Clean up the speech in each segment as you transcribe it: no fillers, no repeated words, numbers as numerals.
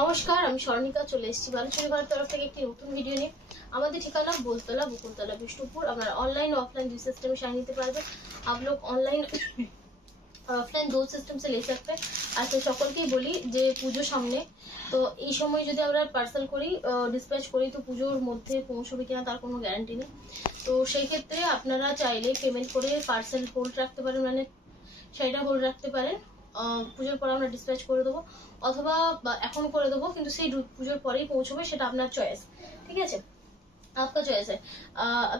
নমস্কার, আমি স্বর্ণিকা চলে এসেছি বালুচুরি ঘরের তরফ থেকে একটি নতুন ভিডিও নিয়ে। আমাদের ঠিকানা बोलतला बकुलतला बिष्णुपुर। আপনারা ऑनलाइन और ऑफलाइन দুই সিস্টেমে শাড়ি নিতে পারবেন। आप लोग ऑनलाइन और ऑफलाइन दो সিস্টেম से ले सकते हैं। আচ্ছা, সকলকেই বলি যে পুজো সামনে, তো এই সময় যদি আমরা পার্সেল করি ডিসপ্যাচ করি তো পুজোর মধ্যে পৌঁছবে কিনা তার কোনো গ্যারান্টি নেই। তো সেই ক্ষেত্রে আপনারা চাইলে পেমেন্ট করে পার্সেল হোল্ড রাখতে পারেন, মানে শাড়িটা হোল্ড রাখতে পারেন। পুজোর পরে আমরা ডিসপ্যাচ করে দেবো, অথবা এখন করে দেবো, কিন্তু সেই পুজোর পরেই পৌঁছবে, সেটা আপনার চয়েস। ঠিক আছে, आपका চয়েস है।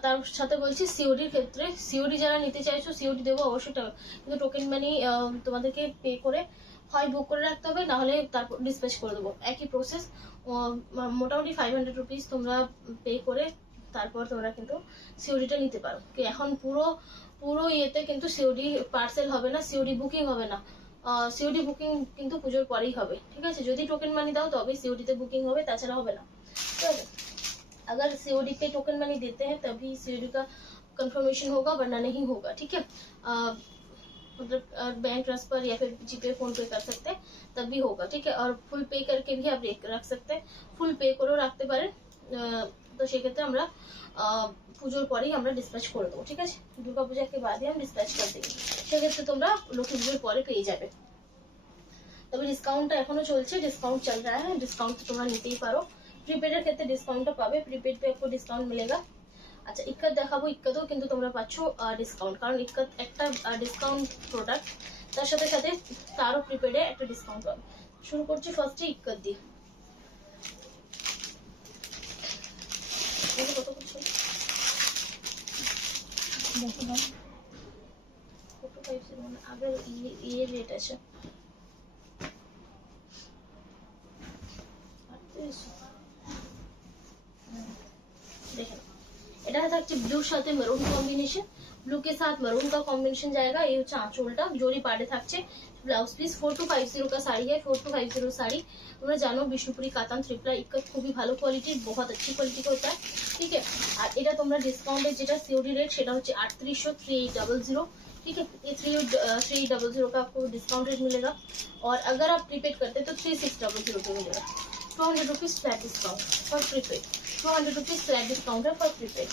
তার সাথে বলছি সিওডির ক্ষেত্রে, সিওডি যারা নিতে চাইছো সিওডি দেবো অবশ্যই, কিন্তু টোকেন মানি তোমাদেরকে পে করে হয় বুক করে রাখতে হবে, না হলে তারপর ডিসপ্যাচ করে দেবো, একই প্রসেস। মোটামুটি 500 রুপিস তোমরা পে করে তারপর তোমরা কিন্তু সিওডিটা নিতে পারো। এখন পুরো পুরো ইয়েতে কিন্তু সিওডি পার্সেল হবে না, সিওডি বুকিং হবে না। সিওডি বুকিং কিন্তু পুজোর পরেই হবে। ঠিক আছে, যদি টোকেন মানি দাও তবে সিওডিতে বুকিং হবে, তাছাড়া হবে না। ঠিক আছে, अगर सीओडी के टोकन मनी देते हैं तभी सीओडी का कंफर्मेशन होगा, वरना नहीं होगा। ठीक है, मतलब बैंक ट्रांसफर या फिर जीपे फोन पे कर सकते हैं तब भी होगा। ठीक है, और फुल पे करके भी आप रख सकते हैं, फुल पे करो রাখতে পারেন। তো সেক্ষেত্রে আমরা পুজোর পরেই আমরা ডিসপ্যাচ করে দেবো। ঠিক আছে, দুর্গা পূজাকে বাদে हम ডিসপ্যাচ করে দেবো, সেক্ষেত্রে তোমরা লক্ষ্মী পুজোর পরে পেয়ে যাবে। তবে ডিসকাউন্টটা এখনো চলছে, ডিসকাউंट चल रहा है, ডিসকাউন্ট তোমরা নিতেই পারো। প্রিপেডের ক্ষেত্রে ডিসকাউন্টটা পাবে, প্রিপেড पे आपको डिस्काउंट मिलेगा। আচ্ছা, ইক্কাত দেখাবো, ইক্কাতেও কিন্তু তোমরা পাচ্ছ ডিসকাউন্ট, কারণ ইক্কাত একটা ডিসকাউন্ট প্রোডাক্ট, তার সাথে সাথে তারও প্রিপেডে একটা ডিসকাউন্ট পাবে। শুরু করছি ফার্স্টে ইক্কাত দিয়ে। কত করছো? দেখো না, কত পাইছে, মানে আগের ये রেট আছে। देखें, এটা থাকছে ব্লুর সাথে মেরুন কম্বিনেশন, ব্লু के साथ মেরুন का कॉम्बिनेशन जाएगा। ये হচ্ছে আঁচলটা, জরি পাড়ে থাকছে। ব্লাউজ পিস 4250 का साड़ी है, 4250 साड़ी। তোমরা জানো বিষ্ণুপুরি কাতান ত্রিপুরা ইক্কত খুবই ভালো কোয়ালিটির, बहुत अच्छी क्वालिटी का होता है। ठीक है, আর এটা তোমরা ডিসকাউন্টে যেটা সিওডি রেট সেটা হচ্ছে 3800 ठीक है, ये 3800 का आपको डिस्काउंट रेट मिलेगा। और अगर आप प्रीपेड करते तो 3600 पे मिलेगा। 200 rupees flat discount for prepaid, 200 rupees flat discount है फॉर प्रीपेड।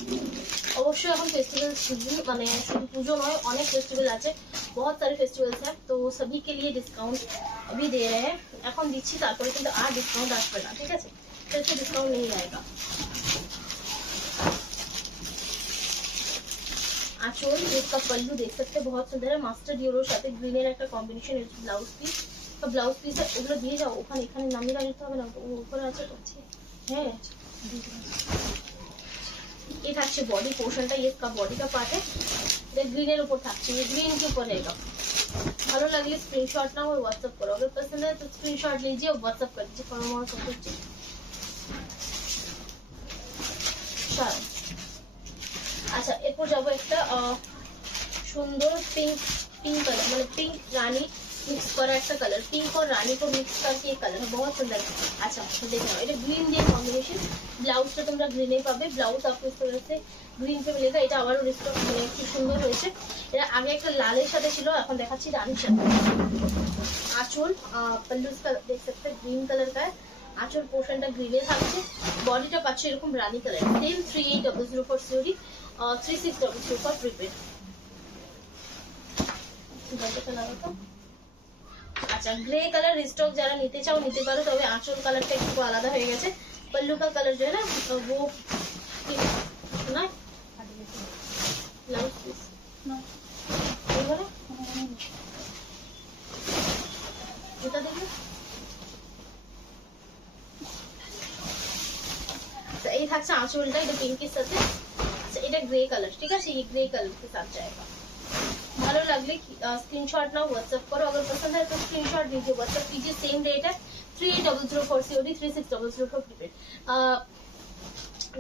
অবশ্যই এখন फेस्टिवल सीजन, মানে শুধু পুজো নয়, অনেক फेस्टिवल আছে, बहुत सारे फेस्टिवल्स हैं, तो सभी के लिए डिस्काउंट अभी दे रहे हैं। এখন দিচ্ছি, তারপরে কিন্তু আর ডিসকাউন্ট আসবে না। ঠিক আছে, फिर से डिस्काउंट नहीं आएगा। आंचल, इसका पल्लू देख सकते हैं, बहुत सुंदर है, मास्टर यूरोর সাথে গ্রিনের একটা কম্বিনেশন। ব্লাউজ পিস, তো ব্লাউজ পিস ওগুলো দিয়ে যাও, ওখানে এখানে নামিয়ে রাখতে হবে না, উপরে আছে তো। হ্যাঁ, ये থাকছে बॉडी पोर्शनটা, ये इसका बॉडी का पार्ट है, ये ग्रीन ऊपर থাকছে, ये ग्रीन के ऊपर रहेगा। ভালো লাগলে স্ক্রিনশট নাও और व्हाट्सएप करो, अगर पसंद है तो स्क्रीनशॉट लीजिए और व्हाट्सएप कर दीजिए। फॉर्म और सब कुछ চলো। আচ্ছা, এরপর যাবো একটা সুন্দর पिंक कलर, मतलब पिंक रानी मिक्स करा একটা कलर, पिंक और रानी को मिक्स करके ये कलर है, बहुत सुंदर है। अच्छा, देखो এটা গ্রিন দিয়ে কম্বিনেশন, ব্লাউজটা তোমরা গ্রিনে পাবে, ব্লাউজ आपको इस तरह से গ্রিন पे मिलेगा। এটা আবারও রিস্টক, মানে খুব সুন্দর হয়েছে। এটা আগে একটা লালের সাথে ছিল, এখন দেখাচ্ছি রানীর সাথে। আঁচল, पल्लू का देख सकते हैं ग्रीन कलर का है, আঁচল পোর্শনটা গ্রিনে থাকছে, বডিটা পাচ্ছে এরকম রানী colour. Same 3800 for COD, 3600 for prepaid. আচ্ছা, গ্রে কালার রিস্টক যারা নিতে চাও নিতে পারো, তবে আঁচল কালারটা একটু আলাদা হয়ে গেছে। पल्लू का कलर जो है ना वो ना ब्लाउज पीस এটা দেখো, এই থাকছে আঁচলটা, এটা পিঙ্কের সাথে। আচ্ছা, এটা গ্রে কালার, ঠিক আছে, ये ग्रे कलर के साथ जाएगा। ভালো লাগলে स्क्रीनशॉट नाउ व्हाट्सएप करो, अगर पसंद है तो स्क्रीनशॉट दीजिए, व्हाट्सएप कीजिए। सेम रेट है 3800 for COD, 3600 for prepaid.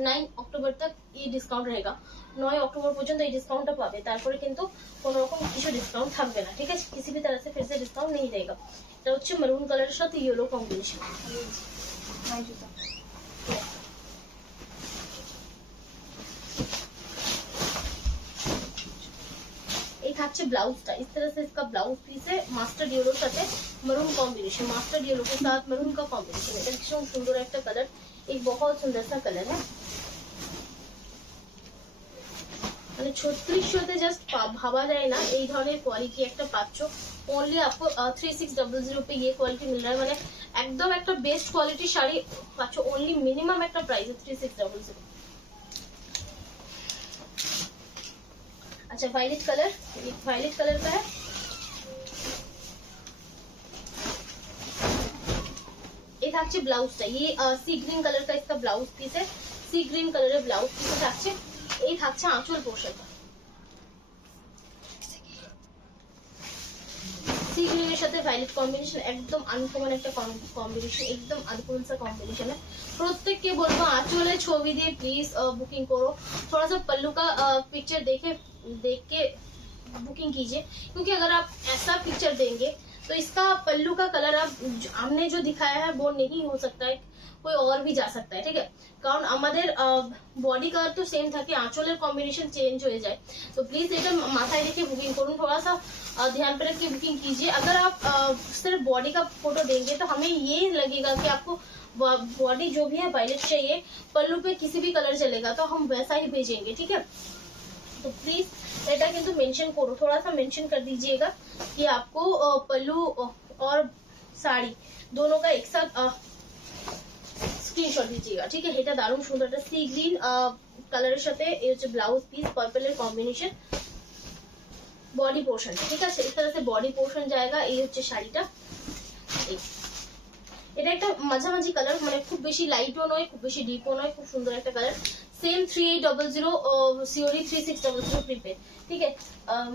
9 October तक ये ডিসকাউন্ট रहेगा, 9 অক্টোবর পর্যন্ত এই ডিসকাউন্টটা পাবে, তারপরে কিন্তু কোনো রকম কিছু ডিসকাউন্ট থাকবে না। ঠিক আছে, किसी भी तरह से फिर से डिस्काउंट नहीं रहेगा। এটা হচ্ছে মেরুন কালারের সাথে ইয়েলো কম্বিনেশন। থাকছে ব্লাউজটা, इस तरह से इसका ब्लाउज पीस है মাস্টার্ড ইয়েলোর সাথে মেরুন কম্বিনেशन, মাস্টার্ড येलो के साथ মেরুন का कॉम्बिनेशन। এটা ভীষণ সুন্দর একটা কালার, एक बहुत सुंदर सा कलर है। মানে 3600 জাস্ট ভাবা যায় না এই ধরনের কোয়ালিটি একটা পাচ্ছ। ओनली आपको 3600 पे ये क्वालिटी मिल रहा है, মানে একদম একটা বেস্ট কোয়ালিটি শাড়ি পাচ্ছ ओनली मिनिमम একটা প্রাইস 3600। अच्छा वायलेट कलर, एक वायलेट कलर का है, ये থাকছে ব্লাউজটা, ये सी ग्रीन कलर का इसका ब्लाउज पीस है, सी ग्रीन कलर ब्लाउज पीस থাকছে। এই থাকছে আঁচল পোর্শনটা, सी ग्रीन এর সাথে ভায়োলেট কম্বিনেশন, একদম আনকমন একটা কম্বিনেশন, একদম আনকমন सा कॉम्बिनेशन है। প্রত্যেককে বলবো আঁচলে ছবি দিয়ে প্লিজ বুকিং করো, थोड़ा सा पल्लू का पिक्चर देख के बुकिंग कीजिए, क्योंकि अगर आप ऐसा पिक्चर देंगे तो इसका पल्लू का कलर आप हमने जो दिखाया है वो नहीं हो सकता है, कोई और भी जा सकता है, ठीक है। কারণ আমাদের বডি কালার তো সেম থাকে, আঁচলের কম্বিনেशन चेंज हो जाए, तो प्लीज এটা মাথায় রেখে বুকিং করুন, थोड़ा सा ध्यान पे रख के बुकिंग कीजिए। अगर आप सिर्फ बॉडी का फोटो देंगे तो हमें ये लगेगा कि आपको बॉडी जो भी है वायलेट चाहिए, पल्लू पे किसी भी कलर चलेगा, तो हम वैसा ही भेजेंगे, ठीक है। तो प्लीज এটা কিন্তু मेंशन करो, थोड़ा सा मेंशन कर दीजिएगा कि आपको पल्लू और साड़ी दोनों का एक साथ स्क्रीनशॉट दीजिएगा, ठीक है। এটা দারুণ সুন্দর একটা সি গ্রিন কালারের সাথে এই হচ্ছে ব্লাউজ পিস, পার্পল এর কম্বিনেশন, বডি পোর্শন, ঠিক আছে। इस तरह से बॉडी पोर्शन जाएगा, এই হচ্ছে শাড়িটা। এটা একটা মাঝামাঝি কালার, মানে খুব বেশি লাইটও নয় খুব বেশি ডিপও নয়, খুব সুন্দর একটা কালার। सेम 3800 सीओडी 3600 प्रीपेड, ठीक है।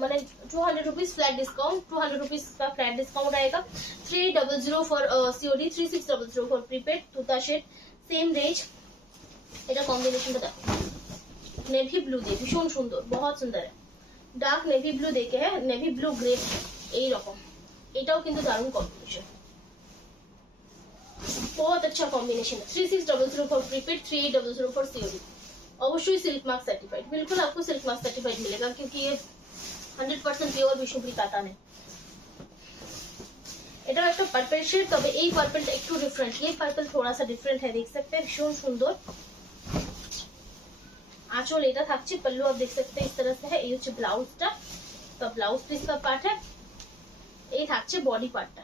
मैंने 200 रुपीज फ्लैट डिस्काउंट, 200 रुपीज का फ्लैट डिस्काउंट आएगा। 3800 फॉर सीओडी 3600 फॉर प्रीपेड, तुता शेड सेम रेंज। এটা কম্বিনেশনটা দেখো, নেভি ব্লু দিয়ে ভীষণ সুন্দর, बहुत सुंदर है। ডার্ক নেভি ব্লু দেখে হ্যাঁ, নেভি ব্লু গ্রে এই রকম, এটাও কিন্তু দারুণ কম্বিনেশন, बहुत अच्छा कॉम्बिनेशन है। 3600 फॉर प्रीपेड, 3800 फॉर सीओडी। अवश्य सिल्क मार्क सर्टिफाइड, बिल्कुल आपको सिल्क मार्क सर्टिफाइड मिलेगा, क्योंकि ये 100% प्योर विष्णुपुरी कातान है। এটা একটা পার্পল শেড, তবে এই পার্পলটা একটু ডিফারেন্ট, ये পার্পল थोड़ा सा डिफरेंट है, देख सकते हैं भीষণ সুন্দর। आंचल এটা থাকছে, पल्लू आप देख सकते हैं इस तरह से है, ये হচ্ছে ব্লাউজটা, তো ব্লাউজ পিস का पार्ट है, এই থাকছে বডি পার্টটা।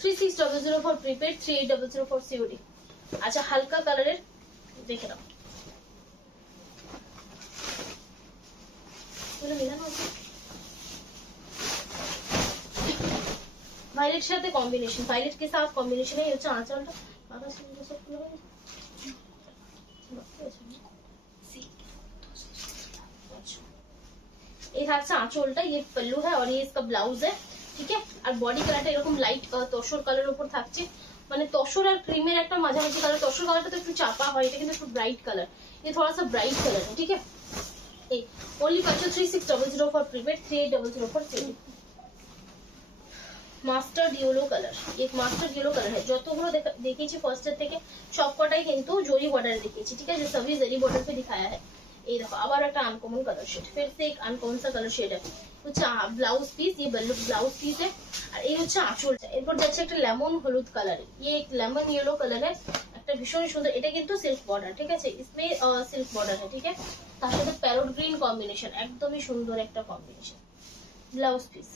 3600 फॉर प्रीपेड, 3800 फॉर सीओडी। अच्छा हल्का कलर देखे नाओ, वायलेट साथे कॉम्बिनेशन, वायलेट के साथ कॉम्बिनेशन है, ये হচ্ছে আঁচলটা। ये থাকছে আঁচলটা, ये पल्लू है और ये इसका ब्लाउज है, ঠিক আছে। আর বডি কালারটা এরকম লাইট তসর কালারের উপর থাকছে, মানে তসর আর ক্রিমের একটা মাঝামাঝি কালার। তসর কালারটা তো একটু চাপা হয়, এটা কিন্তু একটু ব্রাইট কালার, ये थोड़ा सा ब्राइट कलर है, ठीक है। এই only 3600 for prepaid, 3800 for COD. Mustard yellow colour, एक মাস্টার্ড ইয়েলো কালার है। যতগুলো দেখিয়েছি ফার্স্টের থেকে সবকটাই কিন্তু জরি বর্ডারে দেখিয়েছি, ঠিক আছে, सभी जरी बॉर्डर पे दिखाया है। এই দেখো আবার একটা আনকমন কালার শেড, फिर से एक अनकॉमन सा कलर शेड है। হচ্ছে ব্লাউজ পিস, ये ब्लाउज पीस है, আর এই হচ্ছে আঁচলটা। এরপর যাচ্ছে একটা লেমন হলুদ কালার, ये एक लेमन येलो कलर है, একটা ভীষণ সুন্দর। এটা কিন্তু সিল্ক বর্ডার, ঠিক আছে, इसमें सिल्क बॉर्डर है, ठीक है। তার সাথে প্যারট গ্রিন কম্বিনেশন, একদমই সুন্দর একটা কম্বিনেশন। ব্লাউজ পিস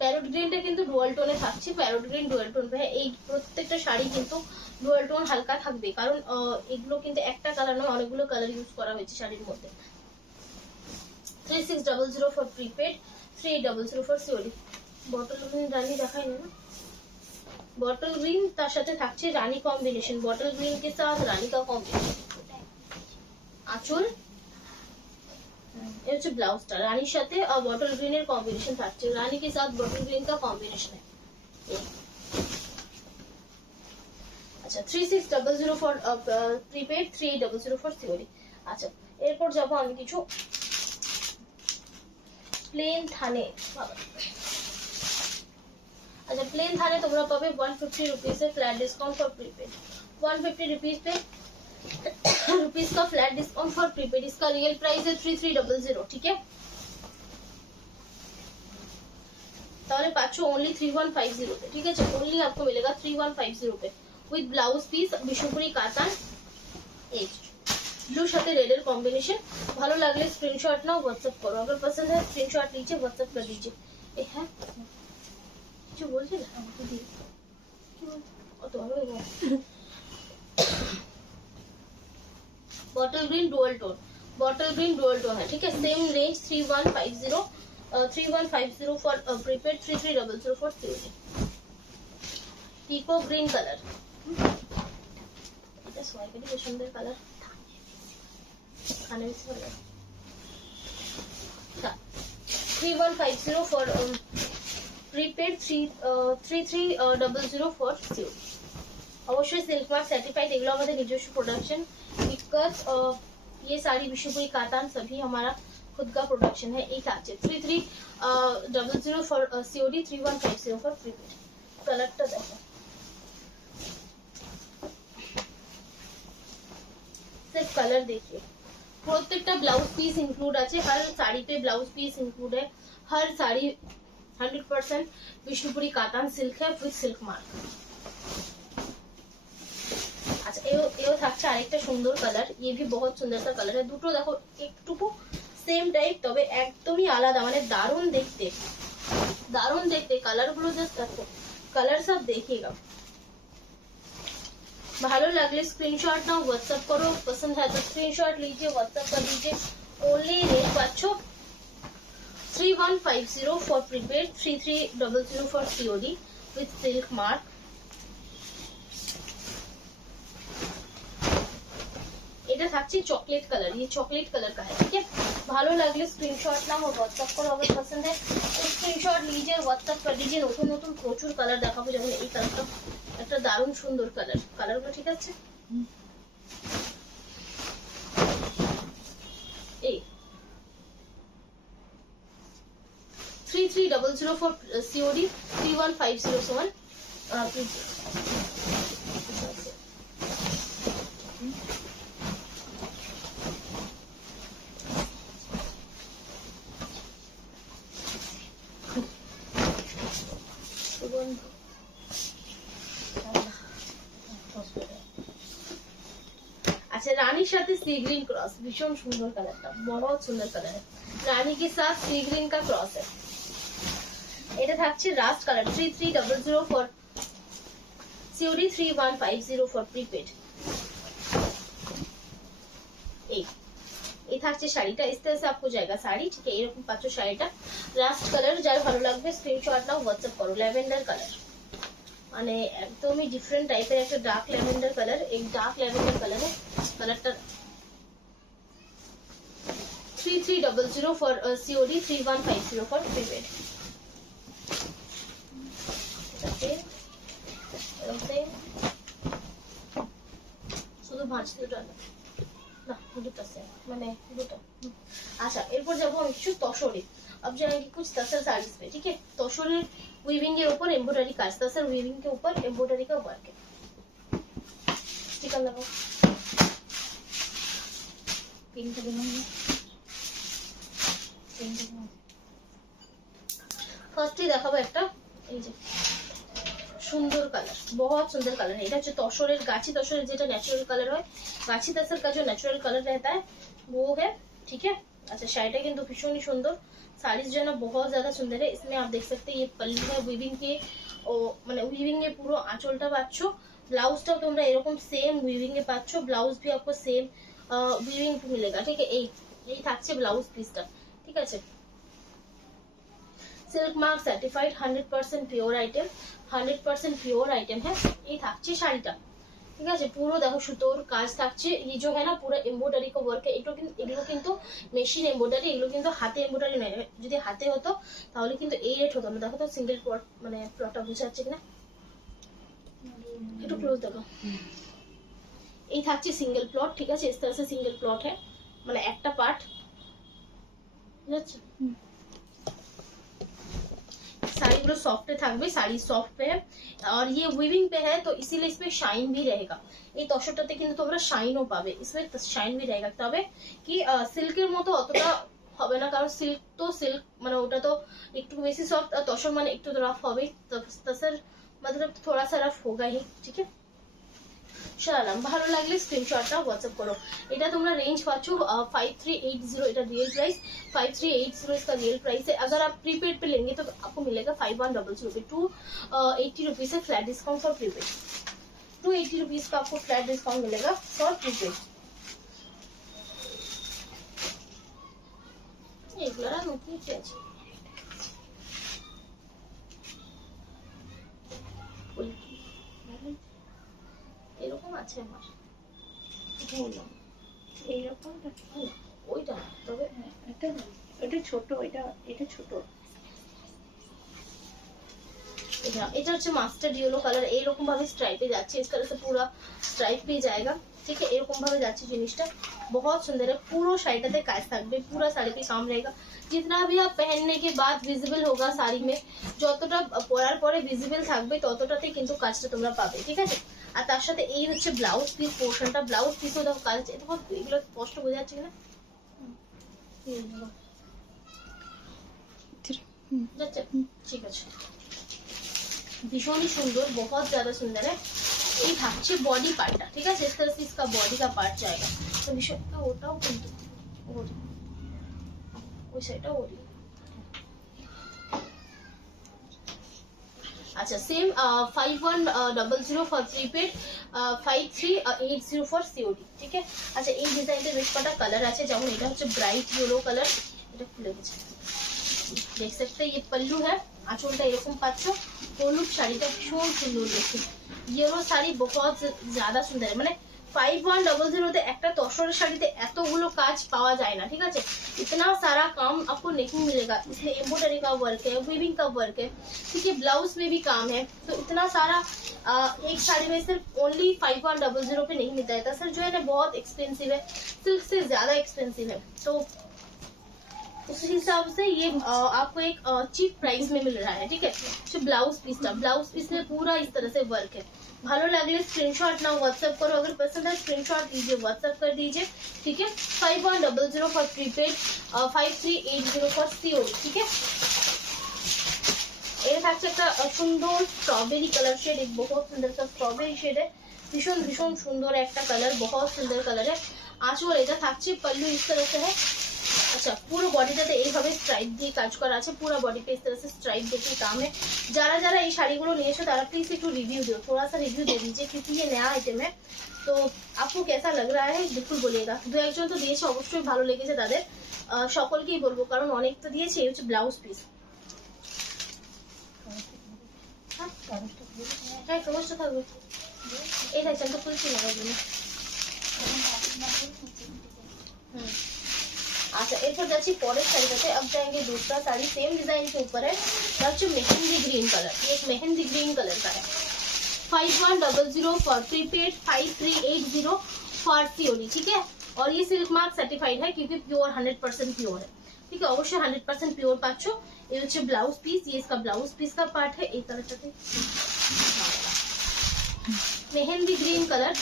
প্যারট গ্রিনটা কিন্তু ডুয়াল টোনে থাকছে, প্যারট গ্রিন ডুয়াল টোন पे है। এই প্রত্যেকটা শাড়ি কিন্তু ডুয়াল টোন হালকা থাকবে, কারণ এগুলো কিন্তু একটা কালার নয়, অনেকগুলো কালার ইউজ করা হয়েছে শাড়ির মধ্যে। 3600 for prepaid, 3800 for COD. Bottle green রানী দেখাই না, বটল গ্রিন তার সাথে থাকছে রানী কম্বিনেশন, বটল গ্রিন के साथ रानी का कॉम्बिनेशन। আঁচল ये হচ্ছে ব্লাউজটা, রানীর সাথে বটল গ্রিনের কম্বিনেশন থাকছে, রানী के साथ बॉटल ग्रीन का कॉम्बिनेशन है। अच्छा 3600 फॉर प्रीपेड, 3800 फॉर सीओडी। আচ্ছা এরপর যাব আমি কিছু প্লেন থানে। अच्छा प्लेन थाने তোমরা পাবে 150 रुपीस से flat discount for prepaid. 150 rupees pay rupees का फ्लैट डिस्काउंट फॉर प्रीपेड। इसका रियल प्राइस है 3300, ठीक है। তাহলে পাচ্ছ ओनली 3150 पे, ঠিক আছে। ओनली आपको मिलेगा 3150 पे উইথ ব্লাউজ পিস বিষ্ণুপুরি কাতান এই ब्लू সাথে रेड এর কম্বিনেশন। ভালো লাগলে স্ক্রিনশট নাও, व्हाट्सएप करो। अगर पसंद है स्क्रीनशॉट लीजिए, व्हाट्सएप कर दीजिए। ए है কিছু বলছি না আমাকে দিয়ে কি বলছো অত ভালো bottle green dual tone, bottle green dual tone है, ठीक है। Same range 3150 for prepaid, 3300 for COD. टीको ग्रीन कलर, এটা সোয়াই করে সুন্দর কালার खाने में से 3150 फॉर प्रीपेड, 3300 फॉर सीओडी। অবশ্যই সিল্ক মার্ক সার্টিফাইড, এগুলো আমাদের নিজস্ব প্রোডাকশন। बिकॉज ये सारी विष्णुपुरी कातान सभी हमारा खुद का प्रोडक्शन है। एक आज 3300 फॉर सीओडी, 3150 फॉर प्रीपेड। कलरটা দেখো, सिर्फ कलर देखिए। প্রত্যেকটা ব্লাউজ পিস ইনক্লুড আছে, हर साड़ी पे ब्लाउज पीस इंक्लूड है। हर साड़ी 100% विष्णुपुरी कातान सिल्क है विद सिल्क मार्क। अच्छा एओ থাকছে আরেকটা সুন্দর কালার, ये भी बहुत सुंदर सा कलर है। দুটো দেখো একটুকু সেম টাইপ, তবে একদমই আলাদা, মানে দারুণ দেখতে, দারুণ দেখতে। কালার গুলো জাস্ট দেখো, কালার সব देखिएगा। ভালো লাগলে স্ক্রিনশট নাও, व्हाट्सएप करो। पसंद है तो स्क्रीनशॉट लीजिए, व्हाट्सएप कर दीजिए। ओनली रेट पाচ্ছ 3150 for prepaid, 3300 for COD with silk mark. এটা থাকছে চকলেট কালার, ये चॉकलेट कलर का है, ठीक है। ভালো লাগলে স্ক্রিনশট নাও और व्हाट्सएप करो। अगर पसंद है तो स्क्रीनशॉट लीजिए, व्हाट्सएप कर दीजिए। নতুন নতুন প্রচুর কালার দেখাবো, যেমন এই কালারটা একটা দারুণ সুন্দর কালার। কালারগুলো ঠিক আছে। এই 3300 फॉर सीओडी, 3150 अच्छा रानी साथ सी ग्रीन क्रॉस, भीषण सुंदर कलर, बहुत सुंदर कलर है। रानी के साथ सी ग्रीन का क्रॉस है। এটা থাকছে rushed colour, 3300 for COD, 3150 for prepaid. এই থাকছে শাড়িটা, इस तरह से आपको जाएगा साड़ी, ठीक है। এরকম পাচ্ছ শাড়িটা রাস্ট কালার। যার ভালো লাগবে স্ক্রিনশট নাও, व्हाट्सएप করো। ল্যাভেন্ডার কালার, মানে একদমই ডিফারেন্ট টাইপের একটা ডার্ক ল্যাভেন্ডার কালার। এই ডার্ক ল্যাভেন্ডার কালারে কালারটা 3300 फॉर सीओडी, 3150 फॉर प्रीपेड। শুধু ভাঁজতে টানা না, দুটো সেম, মানে দুটো। अच्छा এরপর যাবো আমি কিছু তসরে। अब जाएंगे कुछ तसर साड़ीज पे, ठीक है। तसरेर वीविंग के ऊपर एम्ब्रॉयडरी काज, तसर वीविंग के ऊपर एम्ब्रॉयडरी का वर्क है। स्टिकर लगाओ, पिन कर देना। ফার্স্টে দেখাবো একটা এই যে সুন্দর কালার, बहुत सुंदर कलर है। এটা হচ্ছে তসরের, গাছি তসরের যেটা ন্যাচারাল কালার হয়, গাছি তসর का जो नेचुरल कलर रहता है वो है, ठीक है। अच्छा শাড়িটা কিন্তু ভীষণই সুন্দর, साड़ीज जो है ना बहुत ज्यादा सुंदर है। इसमें आप देख सकते हैं ये पल्लू है वीविंग के, মানে वीविंग এ পুরো আঁচলটা পাচ্ছো। ব্লাউজটাও তোমরা এরকম সেম वीविंग এ পাচ্ছো, ব্লাউজ भी आपको सेम वीविंग मिलेगा, ठीक है। এই থাকছে ব্লাউজ পিসটা, ঠিক আছে। Silk mark certified, 100% pure item, 100% pure item है। ये থাকছে শাড়িটা, ঠিক আছে। পুরো দেখো সুতোর কাজ থাকছে। ये जो है ना पूरा एम्ब्रॉयडरी का वर्क है। এগুলো কিন্তু মেশিন এমব্রয়ডারি, এগুলো কিন্তু হাতে এমব্রয়ডারি নয়। যদি হাতে হতো তাহলে কিন্তু এই রেট হতো না। দেখো তো সিঙ্গেল প্লট, মানে প্লটটা বুঝা যাচ্ছে কিনা, একটু ক্লোজ দেখো। এই থাকছে সিঙ্গেল প্লট, ঠিক আছে। इस तरह से सिंगल प्लॉट है, মানে একটা পার্ট, বুঝা যাচ্ছে। साड़ी पूरा सॉफ्ट থাকবে, साड़ी सॉफ्ट पे है और ये वीविंग पे है तो इसीलिए इसमें शाइन भी रहेगा। এই তসরটাতে কিন্তু তোমরা শাইনও পাবে, इसमें শাইন भी रहेगा। তবে কি সিল্কের মতো অতটা হবে না, কারণ সিল্ক তো সিল্ক মানে ওটা তো একটু বেশি সফট, আর তসর মানে একটু তো রাফ হবে, তসর मतलब थोड़ा सा रफ होगा ही। ठीक है, শালাম ভালো লাগলে স্ক্রিনশটটা হোয়াটসঅ্যাপ করো। এটা তোমরা रेंज পাচ্ছো 5380, এটা रियल प्राइस 5380 इसका रियल प्राइस है। अगर आप प्रीपेड पे लेंगे तो आपको मिलेगा 5100 पे 280 रुपीज से flat discount for prepaid. 280 rupees का आपको फ्लैट डिस्काउंट मिलेगा फॉर प्रीपेड। এগুলো না নতুন কি আছে এরকম আছে আমার, বললাম এইরকমটা ওইটা, তবে এটা এটা ছোট, এটা ছোট। এটা হচ্ছে মাস্টার্ড येलो कलर, এইরকম ভাবে স্ট্রাইপে যাচ্ছে, इस तरह से पूरा स्ट्राइप पे जाएगा। ठीक है, এরকম ভাবে যাচ্ছে জিনিসটা, बहुत सुंदर है। পুরো শাড়িটাতে কাজ থাকবে, पूरा साड़ी पे काम रहेगा। जितना भी आप पहनने के बाद विजिबल होगा শাড়ি में, যতটা পরার পরে ভিজিবল থাকবে ততটাতে কিন্তু কাজটা তোমরা পাবে। ঠিক আছে, আর তার সাথে এই হচ্ছে ব্লাউজ পিস পোর্শনটা, ব্লাউজ পিসও দেখো কাজ, দেখো এগুলো স্পষ্ট বোঝা যাচ্ছে কিনা, যাচ্ছে? ঠিক আছে, भीषण ही सुंदर, बहुत ज्यादा सुंदर है। ये থাকছে বডি পার্টটা। ঠিক আছে, इस तरह से इसका बॉडी का पार्ट जाएगा। तो भीषण का ওটাও কিন্তু ওই সাইডটা ওরি। अच्छा same 5100 for prepaid, 5380 for COD. ठीक है, अच्छा এই ডিজাইনের বেশ কটা কালার আছে, যেমন এটা হচ্ছে ব্রাইট ইয়েলো কালার, এটা খুলে গেছে, देख सकते हैं। ये पल्लू है, आंचलটা এরকম পাচ্ছ, হলুদ শাড়িটা ভীষণ সুন্দর দেখতে। ইয়েলো শাড়ি बहुत ज्यादा सुंदर है, মানে 5100 তে একটা তসরের শাড়িতে এতগুলো কাজ পাওয়া যায় না। ঠিক আছে, इतना सारा काम आपको नहीं मिलेगा, इसमें एम्ब्रॉयडरी का वर्क है, वीविंग का वर्क है। ठीक है, ब्लाउज में भी काम है, तो इतना सारा एक साड़ी में सिर्फ ओनली 5100 पे नहीं मिलता है। तसर जो है ना बहुत एक्सपेंसिव है, सिल्क से ज्यादा एक्सपेंसिव है, तो उस हिसाब से ये आपको एक चीप प्राइस में मिल रहा है। ठीक है, तो ब्लाउज पीस में पूरा इस तरह से वर्क है। ভালো লাগলে স্ক্রিনশট নাও, হোয়াটসঅ্যাপ করো। अगर पसंद है स्क्रीनशॉट लीजिए, व्हाट्सएप कर दीजिए। ठीक है, 5100 फॉर प्रीपेड, 5380 फॉर सीओडी। ठीक है, এর থাকছে একটা সুন্দর স্ট্রবেরি কালার শেড, एक बहुत सुंदर सा स्ट्रॉबेरी शेड है, भीषण भीषण सुंदर একটা কালার, बहुत सुंदर कलर है। আঁচল এটা থাকছে, पल्लू इस तरह से है। अच्छा, पूरा বডিটাতে এইভাবে স্ট্রাইপ দিয়ে কাজ করা আছে, पूरा बॉडी पे इस तरह से स्ट्राइप देखिए काम है। যারা যারা এই শাড়িগুলো নিয়েছো তারা প্লিজ একটু রিভিউ দিও, थोड़ा सा रिव्यू दे दीजिए, क्योंकि ये नया आइटम है। तो आपको कैसा लग रहा है बिल्कुल बोलिएगा। দু একজন তো দিয়েছে, অবশ্যই ভালো লেগেছে তাদের, সকলকেই বলবো, কারণ অনেক তো দিয়েছে। এই হচ্ছে ব্লাউজ পিস, হ্যাঁ সমস্যা থাকবে। এই থাকছে, আমি তো খুলছি না জন্য। अच्छा, एरपर जाচ্ছি পরের শাড়িটাতে। अब जाएंगे दूसरा साड़ी, सेम डिजाइन के ऊपर है, that's मेहंदी ग्रीन कलर। ये एक मेहंदी ग्रीन कलर का है, 5100 फॉर प्रीपेड, 5380 फॉर सीओडी। ठीक है, और ये सिल्क मार्क सर्टिफाइड है, क्योंकि प्योर 100% प्योर है। ठीक है, अवश्य 100% प्योर पाচ্ছো। ये হচ্ছে ब्लाउज पीस, ये इसका ब्लाउज पीस का पार्ट है। এই কালারটাতে मेहंदी ग्रीन कलर,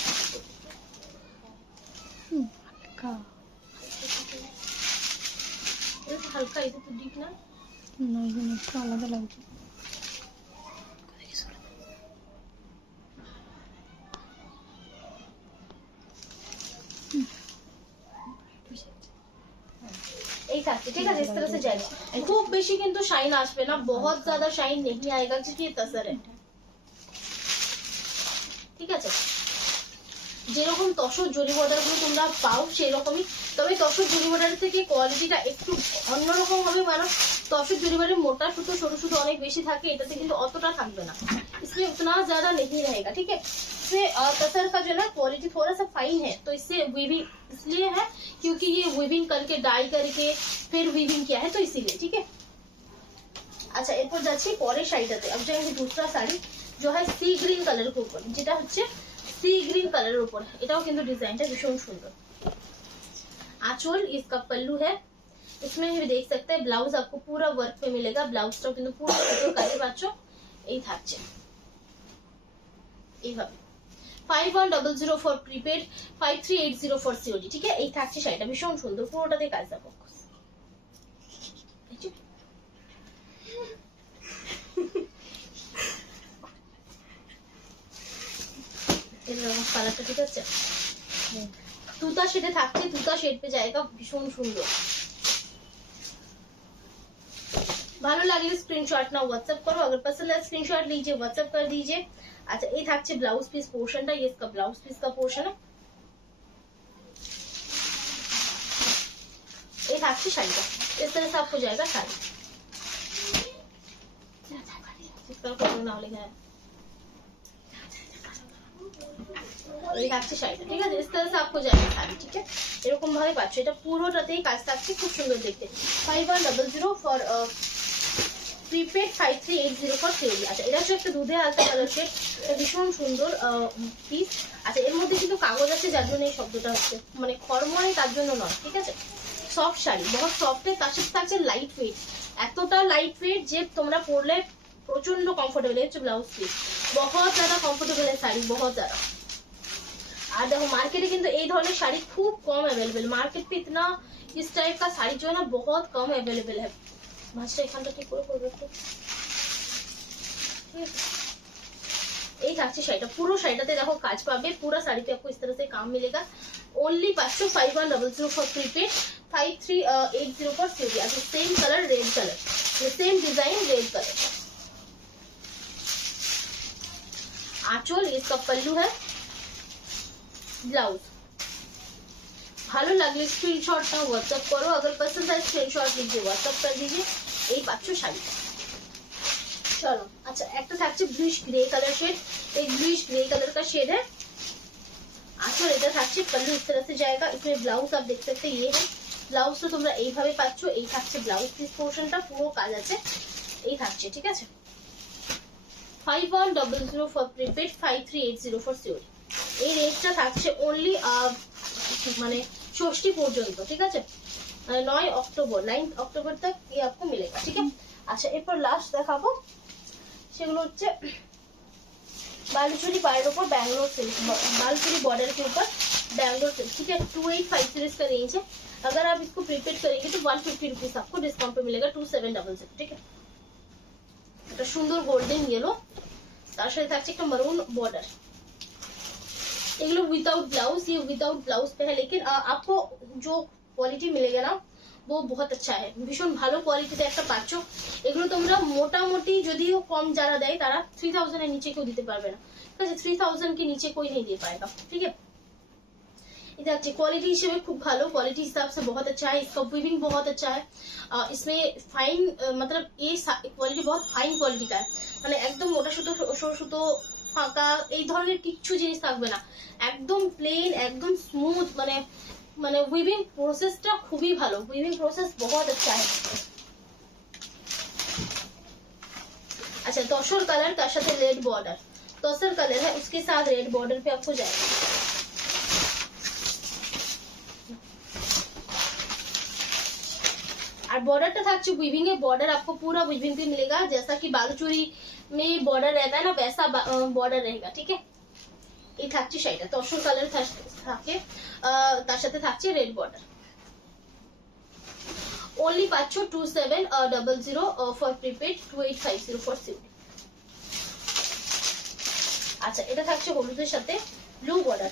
হালকা, এটা তো ডিপ না, না এটা একটু আলাদা লাগছে। এই থাকছে। ঠিক আছে, इस तरह से जाएगा। खूब বেশি কিন্তু শাইন আসবে না, बहुत ज्यादा शाइन नहीं आएगा, क्योंकि ये तसर है। ঠিক আছে, যেরকম তসর জরি বর্ডার গুলো তোমরা পাও সেরকমই, তবে তসর জরি বর্ডারের থেকে কোয়ালিটিটা একটু অন্যরকম হবে। মানে তসর জরি বর্ডারে মোটা সুতো সরু সুতো অনেক বেশি থাকে, এটাতে কিন্তু অতটা থাকবে না, इसमें उतना ज्यादा नहीं रहेगा। ठीक है, इससे तसर का जो है ना क्वालिटी थोड़ा सा फाइन है, तो इससे वीविंग इसलिए है क्योंकि ये वीविंग करके डाई करके फिर वीविंग किया है, तो इसीलिए। ठीक है, अच्छा एरपर যাচ্ছি পরের শাড়িটাতে। अब जाएंगे दूसरा साड़ी जो है सी ग्रीन कलर के ऊपर, যেটা হচ্ছে सी ग्रीन कलर ऊपर। এটাও কিন্তু ডিজাইনটা ভীষণ সুন্দর। आंचल इसका पल्लू है, इसमें भी देख सकते हैं ब्लाउज आपको पूरा वर्क पे मिलेगा, ব্লাউজটাও কিন্তু পুরো সুতোর কাজে পাচ্ছ। এই থাকছে এইভাবে 5100 ফর প্রিপেড, 5380 ফর সিওডি। ঠিক আছে, এই থাকছে শাড়িটা ভীষণ সুন্দর, পুরোটাতে কাজ দেখো। কালারটা ঠিক আছে, তুতা শেডে থাকছে, তুতা শেড पे जाएगा, ভীষণ সুন্দর। ভালো লাগলে স্ক্রিনশট নাও, व्हाट्सएप करो, अगर पसंद है स्क्रीनशॉट लीजिए, व्हाट्सएप कर दीजिए। अच्छा, ये থাকছে ब्लाउज पीस पोर्शनটা, ये इसका ब्लाउज पीस का पोर्शन है। ये থাকছে শাড়িটা, इस तरह से आपको जाएगा শাড়ি। इसका कलर ना लिखा है, এই থাকছে শাড়িটা। ঠিক আছে, इस तरह से आपको जाएगा শাড়ি। ঠিক আছে, এরকম ভাবে পাচ্ছ, এটা পুরোটাতেই কাজ থাকছে, খুব সুন্দর দেখতে। 5100 ফর প্রিপেড, 5380 ফর সিওডি। আচ্ছা, এটা হচ্ছে একটা দুধে হালকা কালার শেড, এটা ভীষণ সুন্দর পিস। আচ্ছা, এর মধ্যে কিন্তু কাগজ আছে, যার জন্য এই শব্দটা হচ্ছে, মানে খরমনে তার জন্য নয়। ঠিক আছে, সফট শাড়ি, বহুত সফট, তার সাথে থাকছে লাইট ওয়েট, এতটা লাইট ওয়েট যে তোমরা পরলে প্রচন্ড কমফোর্টেবল। হচ্ছে ব্লাউজ পিস, बहुत ज्यादा कंफर्टेबल है साड़ी, बहुत ज्यादा। আর দেখো মার্কেটে কিন্তু এই ধরনের শাড়ি খুব কম अवेलेबल, मार्केट पे इतना इस टाइप का साड़ी जो है ना बहुत कम अवेलेबल है। মাছটা এখানটা ঠিক করে করবে একটু, ঠিক আছে। এই থাকছে শাড়িটা, পুরো শাড়িটাতে দেখো কাজ পাবে, पूरा साड़ी पे आपको इस तरह से काम मिलेगा। Only 5100 for prepaid, 5380 for COD. अच्छा, सेम कलर रेड कलर, ये सेम डिजाइन रेड कलर। आंचल, इसका पल्लू है, ब्लाउज। ভালো লাগলে স্ক্রিনশটটা व्हाट्सएप करो, अगर पसंद है स्क्रीनशॉट लीजिए, व्हाट्सएप कर दीजिए। এই পাচ্ছ শাড়ি। चलो, अच्छा, একটা থাকছে ব্লুইশ গ্রে কালার শেড, एक ब्लूइश ग्रे कलर का शेड है। आंचल এটা থাকছে, पल्लू इस तरह से जाएगा। इसमें ब्लाउज आप देख सकते हैं, ये है ब्लाउज, তো তোমরা এইভাবে পাচ্ছ। এই থাকছে ব্লাউজ পিস পোরশনটা, পুরো কাজ আছে, এই থাকছে। ঠিক আছে, 5100 ফর প্রিপেড, 5380 ফর সিওডি। এই রেটটা থাকছে অনলি মানে ষষ্ঠী পর্যন্ত। ঠিক আছে, 9 অক্টোবর, 9 অক্টোবর तक ये आपको मिलेगा। ठीक है, अच्छा, এরপর লাস্ট দেখাবো, সেগুলো হচ্ছে बालूचुरी पायर ऊपर बैंगलोर सिल्क, बालूचुरी बॉर्डर के ऊपर बैंगलोर सिल्क। ठीक है, 2850 इसका रेंज है। अगर आप इसको प्रीपेड करेंगे तो 150 रुपीज आपको डिस्काउंट पे मिलेगा, 2700। ठीक है, এটা সুন্দর গোল্ডেন ইয়েলো, তার সাথে থাকছে একটা মারুন বর্ডার। এগুলো विदाउट ब्लाउज, ये विदाउट ब्लाउज पे है, लेकिन आपको जो क्वालिटी मिलेगा ना वो बहुत अच्छा है, ভীষণ ভালো কোয়ালিটিতে একটা পাচ্ছ। এগুলো তোমরা মোটামুটি যদিও কম যারা দেয় তারা 3000 এর নিচে কেউ দিতে পারবে না। ঠিক আছে, 3000 के नीचे कोई नहीं दे पाएगा। ठीक है, এটা হচ্ছে কোয়ালিটি হিসেবে খুব ভালো, কোয়ালিটি हिसाब से बहुत अच्छा है, इसका वीविंग बहुत अच्छा है। इसमें फाइन मतलब ये क्वालिटी बहुत फाइन क्वालिटी का है, মানে একদম মোটা সুতো, সরু সুতো, ফাঁকা এই ধরনের কিছু জিনিস থাকবে না, একদম প্লেন, একদম স্মুথ, মানে মানে वीविंग प्रोसेसটা খুবই ভালো, वीविंग प्रोसेस बहुत अच्छा है। अच्छा, तसर कलर, তার সাথে रेड बॉर्डर, तसर कलर है, उसके साथ रेड बॉर्डर पे आपको जाएगा। और बॉर्डरটা থাকছে वीविंग है, बॉर्डर आपको पूरा वीविंग पे मिलेगा, जैसा कि बालूचुरी में बॉर्डर रहता है ना, वैसा बॉर्डर रहेगा। ठीक है, এই থাকছে শাড়িটা, তসর কালার থাকে, তার সাথে থাকছে রেড বর্ডার। ओनली পাচ্ছ 2700 ফর প্রিপেড, 2850 ফর সিওডি। আচ্ছা, এটা থাকছে হলুদের সাথে ব্লু বর্ডার,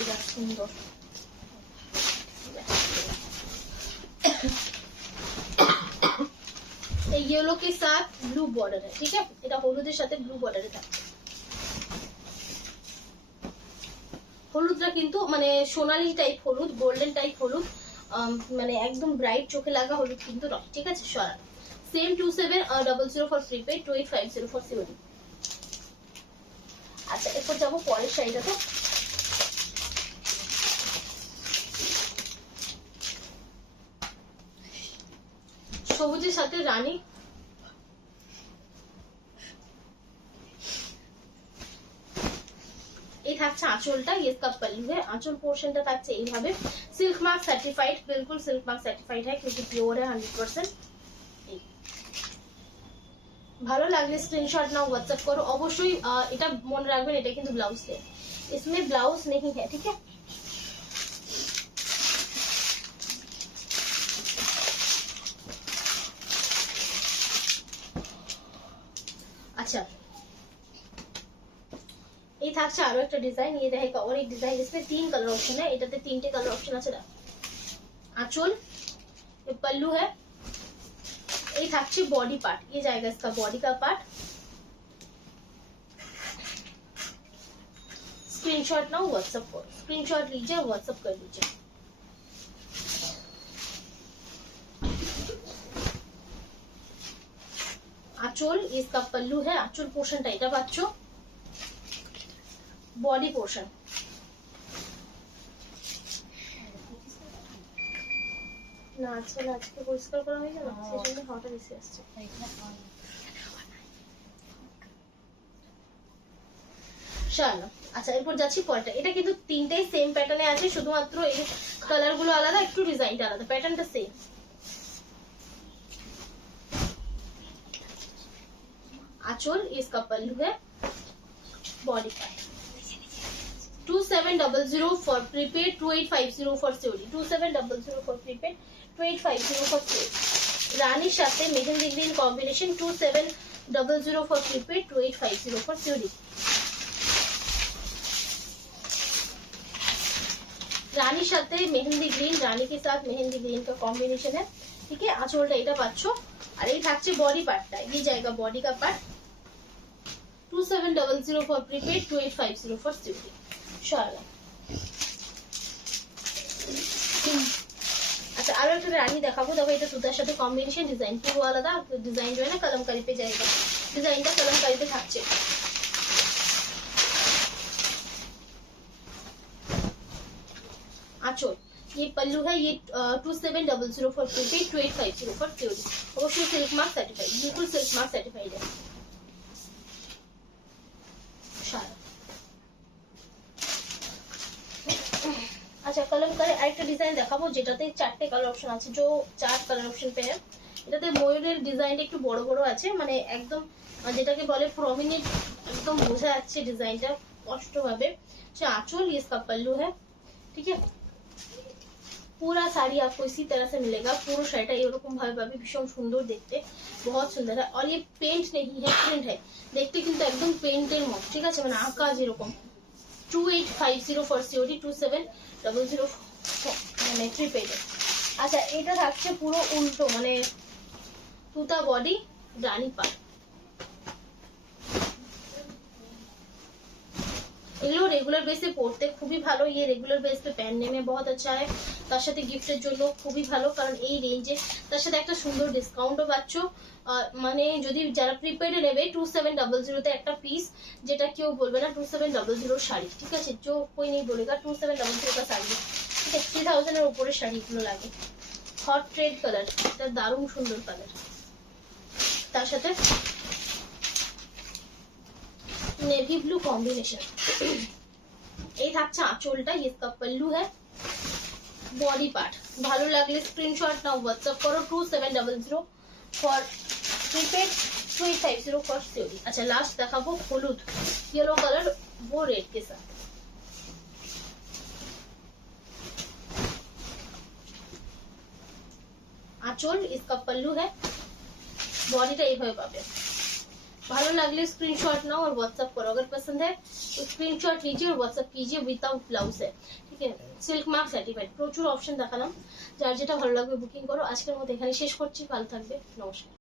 এটা সুন্দর। এই येलो के साथ ब्लू बॉर्डर है। ठीक है, এটা হলুদের সাথে ব্লু বর্ডারে থাকছে। হলুদটা কিন্তু মানে সোনালি টাইপ হলুদ, গোল্ডেন টাইপ হলুদ, মানে একদম ব্রাইট চোখে লাগা হলুদ কিন্তু নয়। ঠিক আছে, সরা same 2700 for prepaid, 2850 for COD. আচ্ছা, এরপর যাবো পরের শাড়িটাতে। সবুজের সাথে রানী, এই থাকছে আঁচলটা, ये इसका पल्लू है, आंचल पोर्शनটা থাকছে এইভাবে। सिल्क मार्क सर्टिफाइड, बिल्कुल सिल्क मार्क सर्टिफाइड है क्योंकि प्योर है 100%। ভালো লাগলে স্ক্রিনশট নাও, হোয়াটসঅ্যাপ করো। অবশ্যই এটা মনে রাখবেন এটা কিন্তু ব্লাউজ है, इसमें ब्लाउज नहीं है, ठीक है। আচ্ছা এই থাকছে আরো একটা ডিজাইন, ये रहेगा और एक डिजाइन, इसमें 3 कलर ऑप्शन है, এটাতে 3টে কালার অপশন আছে। आंचल, ये पल्लू है, ये থাকছে बॉडी पार्ट, ये जाएगा इसका बॉडी का पार्ट। स्क्रीनशॉट ना व्हाट्सएप करो, स्क्रीनशॉट लीजिए व्हाट्सएप कर दीजिए। आंचल, इसका पल्लू है, आंचल पोर्शन এটা পাচ্ছো, बॉडी पोर्शन। না আজকে আজকে পরিষ্কার করা হয়ে গেল, সেজন্য হাওয়াটা বেশি আসছে। চলো আচ্ছা এরপর যাচ্ছি পরেরটা। এটা কিন্তু তিনটেই সেম প্যাটার্নে আছে, শুধুমাত্র এই কালার গুলো আলাদা, একটু ডিজাইনটা আলাদা, প্যাটার্নটা সেম। आंचल, इसका पल्लू है, body part. 2700 for prepaid, 2850 for COD. 2700 for prepaid, 2850 for COD. रानी साथे मेहंदी green combination, 2700 for prepaid, 2850 for COD. रानी साथे मेहंदी ग्रीन, रानी के साथ मेहंदी ग्रीन का कॉम्बिनेशन है, ठीक है। आंचलটা এটা পাচ্ছো, আর এই থাকছে বডি পার্টটা, ये जाएगा बॉडी का part. 2700 for prepaid, 2850 for COD. चलो अच्छा আর একটা রানী দেখাবো, দেখো এটা সুতার সাথে কম্বিনেশন, ডিজাইন পুরো আলাদা, ডিজাইন जो है ना कलमकारी पे जाएगा, ডিজাইনটা कलमकारी पे থাকছে। आंचल, ये पल्लू है, ये 2700 फॉर प्रीपेड, 2850 फॉर सीओडी। अवश्य सिल्क मार्क सर्टिफाइड, बिल्कुल सिल्क मार्क सर्टिफाइड है। अच्छा कलमकारी আরেকটা ডিজাইন দেখাবো, যেটাতে 4টে কালার অপশন আছে, जो 4 কালার অপশন पे है। এটাতে ময়ূরের ডিজাইনটা একটু বড় বড় আছে, মানে একদম যেটাকে বলে প্রমিনেন্ট, একদম বোঝা যাচ্ছে ডিজাইনটা স্পষ্টভাবে। अच्छा आंचल, ये इसका पल्लू है, ठीक है। पूरा साड़ी आपको इसी तरह से मिलेगा, पूरा शर्ट है এরকম ভাবে পাবে, ভীষণ সুন্দর দেখতে, बहुत सुंदर है। और ये पेंट नहीं है, प्रिंट है, দেখতে কিন্তু একদম পেইন্টের মতো, ঠিক আছে, মানে আঁকা যেরকম। 2850 ফর সিওডি, 2700 মানে প্রিপেড। আচ্ছা এটা থাকছে পুরো উল্টো, মানে তুতা বডি, রানী পাড়। এগুলো রেগুলার বেসে পড়তে খুবই ভালো, ये रेगुलर बेस पे पहनने में बहुत अच्छा है, তার সাথে গিফটের জন্য খুবই ভালো, কারণ এই রেঞ্জে তার সাথে একটা সুন্দর ডিসকাউন্টও পাচ্ছো। মানে যদি যারা প্রিপেডে নেবে 2700 তে একটা পিস, যেটা কেউ বলবে না 2700 শাড়ি, ঠিক আছে, जो कोई नहीं बोलेगा 2700 का শাড়ি, ঠিক আছে। 3000 এর উপরে শাড়িগুলো লাগে, হট রেড কালার, এটা দারুণ সুন্দর কালার। তার সাথে नेवी ब्लू कॉम्बिनेशन। এই থাকছে আঁচলটা, इसका पल्लू है, बॉडी पार्ट। ভালো লাগলে স্ক্রিনশট নাও, হোয়াটসঅ্যাপ করো। 2700 फॉर प्रीपेड, 2850 फॉर सीओडी। अच्छा लास्ट দেখাবো হলুদ, येलो कलर, वो रेड के साथ। आंचल, इसका पल्लू है, बॉडीটা এইভাবে পাবে। ভালো লাগলে স্ক্রিনশট নাও और व्हाट्सएप करो, अगर पसंद है तो स्क्रीनशॉट लीजिए और व्हाट्सएप कीजिए, विदाउट ब्लाउज है, ठीक है। সিল্ক মার্ক সার্টিফাইড, প্রচুর অপশন দেখালাম, যার যেটা ভালো লাগবে বুকিং করো। আজকের মতো এখানে শেষ করছি, ভালো থাকবে, নমস্কার।